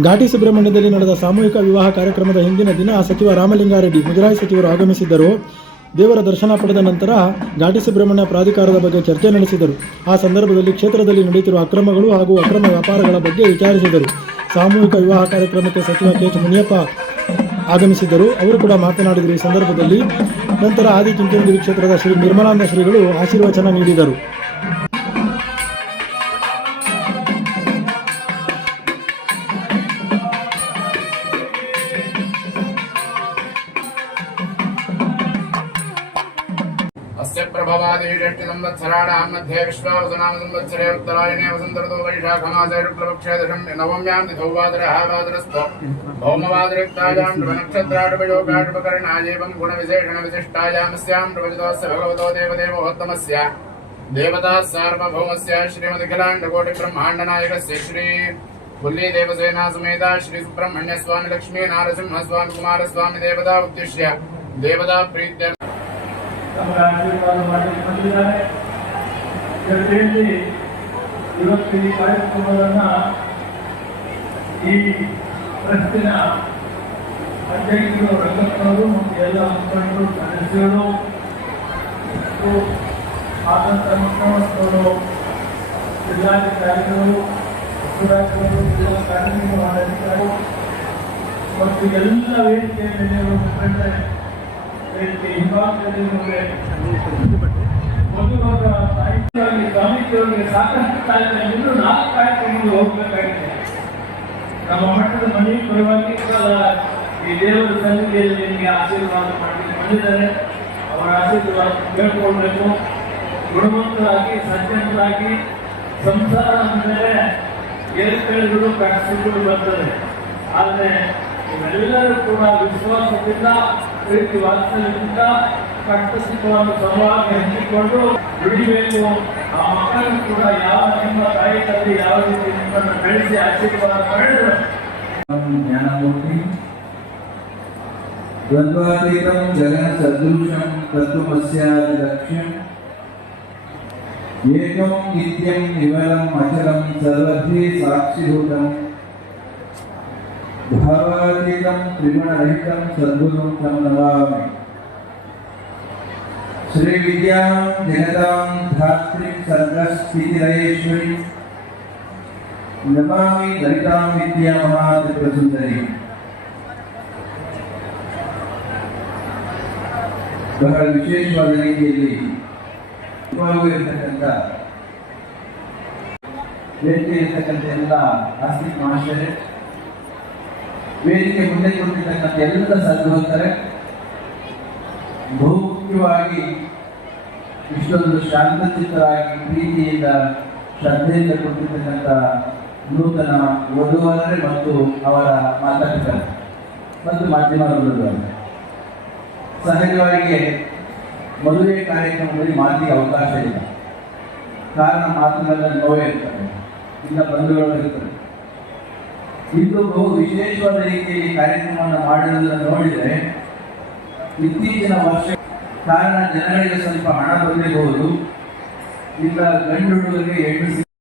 ಘಾಟಿ ಸುಬ್ರಹ್ಮಣ್ಯದಲ್ಲಿ ನಡೆದ ಸಾಮೂಹಿಕ ವಿವಾಹ ಕಾರ್ಯಕ್ರಮದ ಹಿಂದಿನ ದಿನ ಸಚಿವ ರಾಮಲಿಂಗಾರೆಡ್ಡಿ, ಮುಜರಾಯಿ ಸಚಿವರು ಆಗಮಿಸಿದ್ದರು. ದೇವರ ದರ್ಶನ ಪಡೆದ ನಂತರ ಘಾಟಿ ಸುಬ್ರಹ್ಮಣ್ಯ ಪ್ರಾಧಿಕಾರದ ಬಗ್ಗೆ ಚರ್ಚೆ ನಡೆಸಿದರು. ಆ ಸಂದರ್ಭದಲ್ಲಿ ಕ್ಷೇತ್ರದಲ್ಲಿ ನಡೆಯುತ್ತಿರುವ ಅಕ್ರಮಗಳು ಹಾಗೂ ಅಕ್ರಮ ವ್ಯಾಪಾರಗಳ ಬಗ್ಗೆ ವಿಚಾರಿಸಿದರು. ಸಾಮೂಹಿಕ ವಿವಾಹ ಕಾರ್ಯಕ್ರಮಕ್ಕೆ ಸಚಿವ ಕೆ. ಎಚ್. ಮುನಿಯಪ್ಪ ಆಗಮಿಸಿದ್ದರು. ಅವರು ಕೂಡ ಮಾತನಾಡಿದರು ಈ ಸಂದರ್ಭದಲ್ಲಿ. ನಂತರ ಆದಿಚುಂಚನಗಿರಿ ಕ್ಷೇತ್ರದ ಶ್ರೀ ನಿರ್ಮಲಾನಂದ ಶ್ರೀಗಳು ಆಶೀರ್ವಚನ ನೀಡಿದರು. ప్రభవాదేడంటి సంవత్సరాణాం మధ్యే విశ్వావసనామ సంవత్సరే ఉత్తరాయణే వసంతరతో వైశాఖమాసే శుక్లపక్షేదశం నవమ్యాం తిథౌ వాదరः వాదరస్థో భౌమవాదరిక్తాయాం నృపనక్షత్రాటుపయోగాటుపకరణాయేవం గుణవిశేషణ విశిష్టాయామస్యాం ప్రవచితోస్య భగవతో దేవదేవోత్తమస్య దేవతా సార్వభౌమస్య శ్రీమదఖిలాండకోటి బ్రహ్మాండ నాయకస్య శ్రీ బుల్లి దేవసేనా సమేత శ్రీ సుబ్రహ్మణ్య స్వామి లక్ష్మీ నారసింహ స్వామి కుమార స్వామి దేవతా దేవతా ప్రీత్య ನಮಗೆ ಆಶೀರ್ವಾದ ಈ ಮತ್ತು ಎಲ್ಲ ಮುಖಂಡರು, ಸದಸ್ಯರು ಮತ್ತು ಆದಂಥ ಮುಖ್ಯಮಂತ್ರಿಗಳು, ಜಿಲ್ಲಾಧಿಕಾರಿಗಳು, ಉಪರಾಜ್ಯಗಳು ಜಿಲ್ಲಾ ಕಾರ್ಮಿಕ ಮಾಡಿದ್ದಾರೆ ಮತ್ತು ಎಲ್ಲ ವೇದಿಕೆ ಮೇಲೆ ಮುಖಂಡರೇ ಸ್ವಾಮೀಜಿಯವರಿಗೆ ಸಾಕಷ್ಟು ಇನ್ನೂ ನಾಲ್ಕು ಕಾರ್ಯಕ್ರಮಗಳು ಹೋಗಬೇಕಾಗಿದೆ. ನಮ್ಮ ಮಠದ ಮನೆ ಪರವಾಗಿ ಈ ದೇವರ ಸನ್ನಿಧಿಯಲ್ಲಿ ನಿಮಗೆ ಆಶೀರ್ವಾದ ಮಾಡಲಿಕ್ಕೆ ಬಂದಿದ್ದಾರೆ ಅವರ ಆಶೀರ್ವಾದ ಕೇಳ್ಕೊಳ್ಬೇಕು. ಗುಣವಂತರಾಗಿ, ಸಜ್ಜನರಾಗಿ ಸಂಸಾರ ಅಂದರೆ ಏರುಪೇರುಗಳು ಕಷ್ಟಗಳು ಬರ್ತದೆ. ಆದರೆ ಇವೆಲ್ಲರೂ ಕೂಡ ವಿಶ್ವಾಸದಿಂದ ప్రతి వాస్తవంగా కట్టుకోవాలి సంవాదం ఎంచుಕೊಂಡು ದುಡಿಬೇಕು ಆ ಮಕ್ಕಳನ್ನು ಕೂಡ ಯಾವ ನಿಮ್ಮ ತಾಯಿ ತಂದೆ ಯಾವ ರೀತಿ ನಿಮ್ಮನ್ನು ಬೆಳೆಸಿ ಆಶೀರ್ವಾದ ಮಾಡಿದ್ರು ಜ್ಞಾನಮೂರ್ತಿ ద్వంద్వాతీతం జగన్ సదృశం తత్వమస్యాదిలక్ష్యం ఏకం నిత్యం నివరం అచలం సర్వభి సాక్షిభూతం भावातीतं त्रिगुणरहितं सद्गुरुं तं नमामि श्रीविद्यां जगतां धात्रीं सर्गस्थितिरयेश्वरीं ನಮಾಮಿ ಲಲಿತಾಂ ವಿದ್ಯಾ ಮಹಾತ್ರಿಪುರಸುಂದರಿ ಬಹಳ ವಿಶೇಷವಾದ ರೀತಿಯಲ್ಲಿ ನಿಜವಾಗೂ ಇರತಕ್ಕಂಥ ವೇದಿಕೆ ಇರತಕ್ಕಂಥ ಎಲ್ಲ ಆಸ್ತಿಕ್ ಮಹಾಶಯರೇ ವೇದಿಕೆ ಮುಂದೆ ಕೊಟ್ಟಿರ್ತಕ್ಕಂಥ ಎಲ್ಲ ಸದ್ಭಕ್ತರೇ ಬಹುಮುಖ್ಯವಾಗಿ ಇಷ್ಟೊಂದು ಶಾಂತಚಿತ್ತರಾಗಿ ಪ್ರೀತಿಯಿಂದ ಶ್ರದ್ಧೆಯಿಂದ ಕೊಟ್ಟಿರ್ತಕ್ಕಂಥ ನೂತನ ವಧುವರರೇ ಮತ್ತು ಅವರ ಮಾತಾಪಿತರು ಮತ್ತು ಮಾಧ್ಯಮ ಸಹಜವಾಗಿ ಮದುವೆ ಕಾರ್ಯಕ್ರಮದಲ್ಲಿ ಮಾತಿಗೆ ಅವಕಾಶ ಇಲ್ಲ. ಕಾರಣ ಮಾತುಗಳ ನೋವೇ ಇರ್ತದೆ. ಇಲ್ಲ ಬಂಧುಗಳು ಇರ್ತದೆ ಇಂದು ಬಹು ವಿಶೇಷವಾದ ರೀತಿಯಲ್ಲಿ ಕಾರ್ಯಕ್ರಮವನ್ನು ಮಾಡಿರುವುದನ್ನು ನೋಡಿದರೆ, ಇತ್ತೀಚಿನ ವರ್ಷ ಕಾರಣ ಜನಗಳಿಗೆ ಸ್ವಲ್ಪ ಹಣ ಬಂದಿರಬಹುದು. ಇಲ್ಲ ಗಂಡು ಹುಡುಗರಿಗೆ ಹೆಣ್ಣು